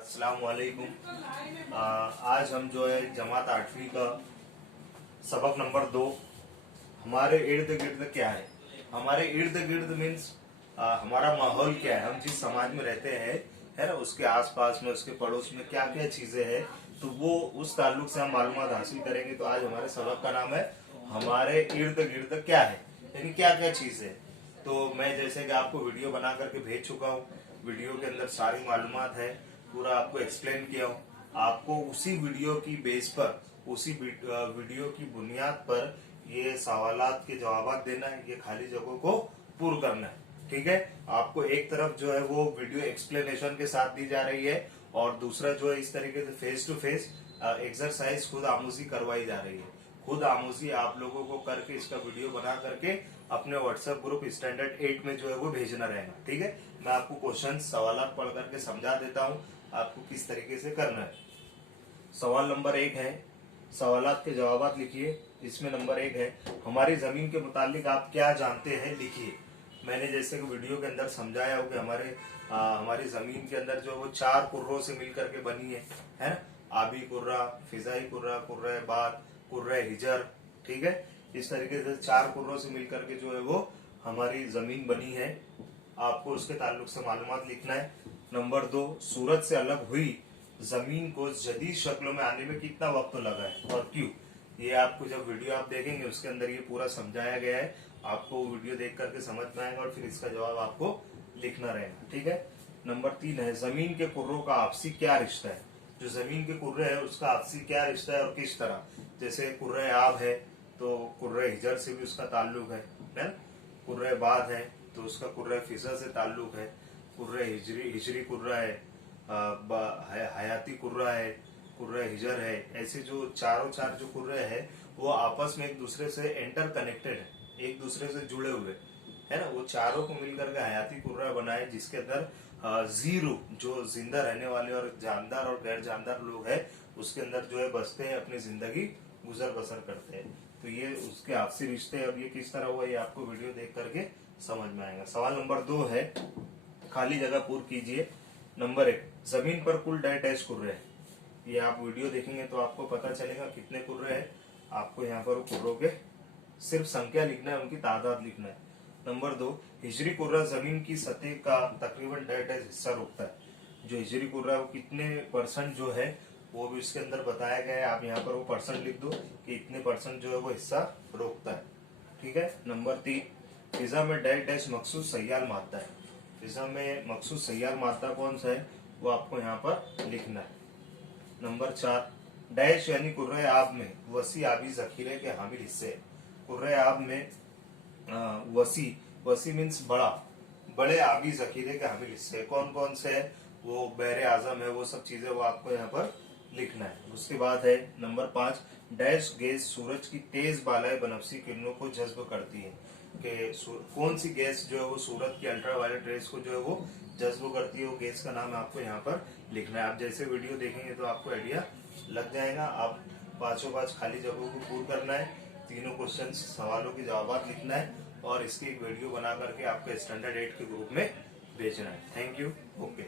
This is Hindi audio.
अस्सलाम वालेकुम। आज हम जो है जमात 8वीं का सबक नंबर 2 हमारे इर्द गिर्द क्या है। हमारे इर्द गिर्द मीन्स हमारा माहौल क्या है, हम जिस समाज में रहते हैं है ना, उसके आसपास में उसके पड़ोस में क्या क्या चीजें हैं, तो वो उस ताल्लुक से हम मालूमात हासिल करेंगे। तो आज हमारे सबक का नाम है हमारे इर्द गिर्द क्या है, यानी क्या क्या चीज है। तो मैं जैसे कि आपको वीडियो बना करके भेज चुका हूँ, वीडियो के अंदर सारी मालूमात है, पूरा आपको एक्सप्लेन किया हूँ। आपको उसी वीडियो की बेस पर, उसी वीडियो की बुनियाद पर ये सवालात के जवाब देना है, ये खाली जगहों को पूर्ण करना है। ठीक है, आपको एक तरफ जो है वो वीडियो एक्सप्लेनेशन के साथ दी जा रही है और दूसरा जो है इस तरीके से फेस टू फेस एक्सरसाइज खुद आमूजी करवाई जा रही है। खुद आमूजी आप लोगों को करके इसका वीडियो बना करके अपने व्हाट्सएप ग्रुप स्टैंडर्ड 8 में जो है वो भेजना रहेगा। ठीक है, मैं आपको क्वेश्चन सवाल पढ़ करके समझा देता हूँ आपको किस तरीके से करना है। सवाल नंबर 1 है, सवालात के जवाब लिखिए। इसमें नंबर 1 है, हमारी जमीन के मुतालिक आप क्या जानते हैं, लिखिए। मैंने जैसे कि वीडियो के अंदर समझाया हो कि हमारी जमीन के अंदर जो वो 4 कुर्रों से मिल करके बनी है ना, आबी कुर्रा, फिजाई कुर्रा, कुर्रा बात, कुर्रा हिजर। ठीक है, इस तरीके से 4 कुर्रों से मिल करके जो है वो हमारी जमीन बनी है। आपको उसके ताल्लुक से मालूमात लिखना है। नंबर 2, सूरज से अलग हुई जमीन को जदीद शक्लों में आने में कितना वक्त लगा है और क्यों। ये आपको जब वीडियो आप देखेंगे उसके अंदर ये पूरा समझाया गया है, आपको वीडियो देख करके समझ में आएगा और फिर इसका जवाब आपको लिखना रहेगा। ठीक है, नंबर 3 है, जमीन के कुर्रों का आपसी क्या रिश्ता है। जो जमीन के कुर्रे है उसका आपसी क्या रिश्ता है और किस तरह। जैसे कुर्रे आब है तो कुर्रे हिजर से भी उसका ताल्लुक है ना? कुर्रे बाद है तो उसका कुर्रे फिजा से ताल्लुक है। कुर्रे हिजरी कुर्रा है, हयाती कुर्रा है, कुर्रा हिजर है। ऐसे जो चारों चार जो कुर्रे है वो आपस में एक दूसरे से इंटर कनेक्टेड है, एक दूसरे से जुड़े हुए है ना। वो चारों को मिलकर के हयाती कुर्रा बनाए, जिसके अंदर जीरो जो जिंदा रहने वाले और जानदार और गैर जानदार लोग हैं उसके अंदर जो है बसते हैं, अपनी जिंदगी गुजर बसर करते हैं। तो ये उसके आपसी रिश्ते हैं और ये किस तरह हुआ ये आपको वीडियो देख करके समझ में आएगा। सवाल नंबर 2 है, खाली जगह पूर्ण कीजिए। नंबर 1, जमीन पर कुल डैश कुर्रे हैं। ये आप वीडियो देखेंगे तो आपको पता चलेगा कितने कुर्रे हैं। आपको यहाँ पर कुर्रों के सिर्फ संख्या लिखना है, उनकी तादाद लिखना है। नंबर 2, हिजरी कुर्रा जमीन की सतह का तकरीबन डैश हिस्सा रोकता है। जो हिजरी कुर्रा है वो कितने % जो है वो भी इसके अंदर बताया गया है। आप यहाँ पर वो % लिख दो कि इतने % जो है वो हिस्सा रोकता है। ठीक है, नंबर 3, फिजा में डैश मखसूस सयाल मादा है। फिजा में मखसूस सयाल मादा कौन सा है वो आपको यहाँ पर लिखना है। नंबर 4, डैश यानी कुर्रे आब में वसी आबी जखीरे के हामिल हिस्से। कुर्रे आब में वसी मीन्स बड़ा, बड़े आबी जखीरे के हामिल हिस्से कौन कौन से है, वो बहरे आजम है, वो सब चीजें वो आपको यहाँ पर लिखना है। उसके बाद है नंबर 5, डैश गैस सूरज की तेज बालाए बनफसी किरणों को जज्ब करती है। कि कौन सी गैस जो है वो सूरज की अल्ट्रावायलेट रेस को जो है वो जज्ब करती है, वो गैस का नाम आपको यहाँ पर लिखना है। आप जैसे वीडियो देखेंगे तो आपको आइडिया लग जाएगा। आप 5 खाली जगहों को पूर्ण करना है, 3 क्वेश्चन सवालों के जवाब लिखना है और इसकी एक वीडियो बना करके आपको स्टैंडर्ड 8 के ग्रुप में भेजना है। Thank you, okay.